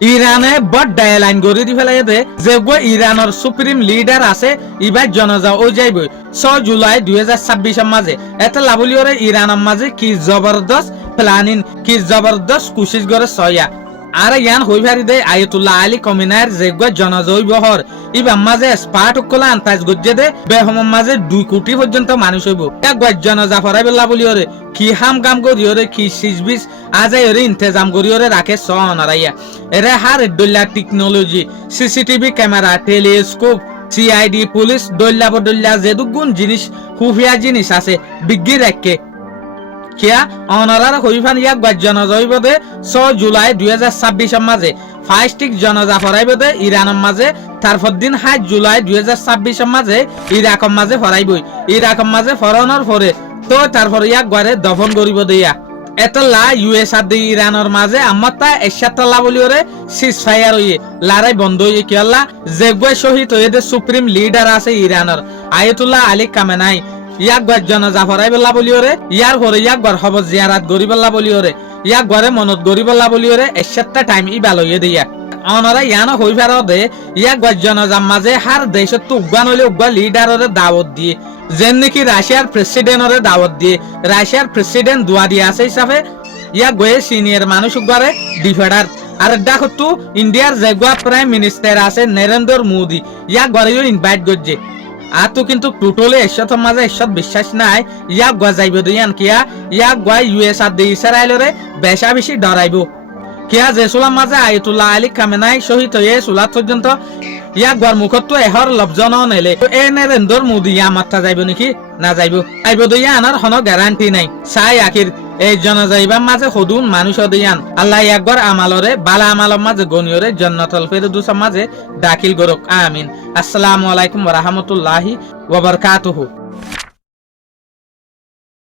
ইরানে বড় ডায়ালাইন গড়ি দি ফেলাই দে যে ইরানের সুপ্রিম লিডার আছে ইবাই জনজা ও যাইব 6 জুলাই 2026 মাঝে এত লাভলিওরে ইরানের মাঝে কি জবরদস্ত প্ল্যানিং কি জবরদস্ত কোশিশ করে সয়া আর ইয়ান হই ভারি দে আয়াতুল্লাহ আলী কমিনার যে জনজই বহর ইবা মাঝে স্পাট কলা আন্তাজ গজ্জে দে বেহম মাঝে 2 কোটি পর্যন্ত মানুষ হইব এক জনজা ফরাই বেলা বলিওরে কি হাম কাম করিওরে কি সিজবিস আজাই ওরে ইন্তজাম করিওরে রাখে সনারাইয়া এরে হার দল্লা technology CCTV camera telescope CID police দল্লা যেদুগুণ জিনিস খুফিয়া জিনিস আছে বিজ্ঞি রাখে কিয়া অনারার হইফান ইয়াক জনজইব দে 6 জুলাই 2026 মাঝে ফাইস্টিক জনজা ফরাইব দে ইরানের মাঝে তারপর দিন 7 জুলাই 2026 মাঝে ইরাকের মাঝে ফরাইবই ইরাকের মাঝে ফরানোর পরে তো তারপর ইয়াক গরে দফন করিব দিয়া এতলা ইউএস আর দি ইরানের মাঝে আমারটা এশাতলা বলিওরে সিজ ফায়ার হইয়ে লড়াই বন্ধ হইয়ে কিয়াল্লা যেগুয়ে শহীদ হয়ে দে সুপ্রিম লিডার আছে ইরানের আয়াতুল্লাহ আলী কামেনাই ইয়াক গর জনজা ফরাই বেলা বলিওরে ইয়ার পরে ইয়াক গর হব জিয়ারাত গরিবেলা বলিওরে ইয়াক গরে মনত গরিবেলা বলিওরে এশাতটা টাইম ই ভালো হইয়ে দিয়া অনরা ইয়ানো হই ফেরো দে ইয়াক গর জনজার মাঝে হার দেশত তো উগান হইলে উগা লিডাররে দাওয়াত দিয়ে যেন নাকি রাশিয়ার প্রেসিডেন্টরে দাওয়াত দিয়ে রাশিয়ার প্রেসিডেন্ট দোয়া দিয়ে আছে হিসাবে ইয়া গয়ে সিনিয়র মানুষ উগারে ডিফেডার আর দেখো তো ইন্ডিয়ার যেগুয়া প্রাইম মিনিস্টার আছে নরেন্দ্র মোদি ইয়া গরেও ইনভাইট করছে আর তো কিন্তু টোটালি এসব মাঝে এসব বিশ্বাস নাই ইয়া গয়া যাইব দিয়ান কিয়া ইয়া গয়া ইউএস আর ইসরায়েলরে বেশা বেশি ডরাইব কিয়া যে সুলাম মাঝে আয়াতুল্লাহ আলী খামেনাই শহীদ হয়ে সুলাত পর্যন্ত ইয়াক গর মুখত এহর লবজন নেলে এ নরেন্দ্র মোদি ইয়া মাত্রা যাইব নাকি না যাইব আইব দইয়া আনার কোনো গ্যারান্টি নাই চাই আখির এই জনজাইবার মাঝে সদুন মানুষ দিয়ান আল্লাহ একবার আমালরে বালা আমালর মাঝে গনিয়রে জান্নাতুল ফেরদৌসের মাঝে দাখিল করুক আমিন। আসসালামু আলাইকুম ওয়া রাহমাতুল্লাহি ওয়া বারাকাতুহু।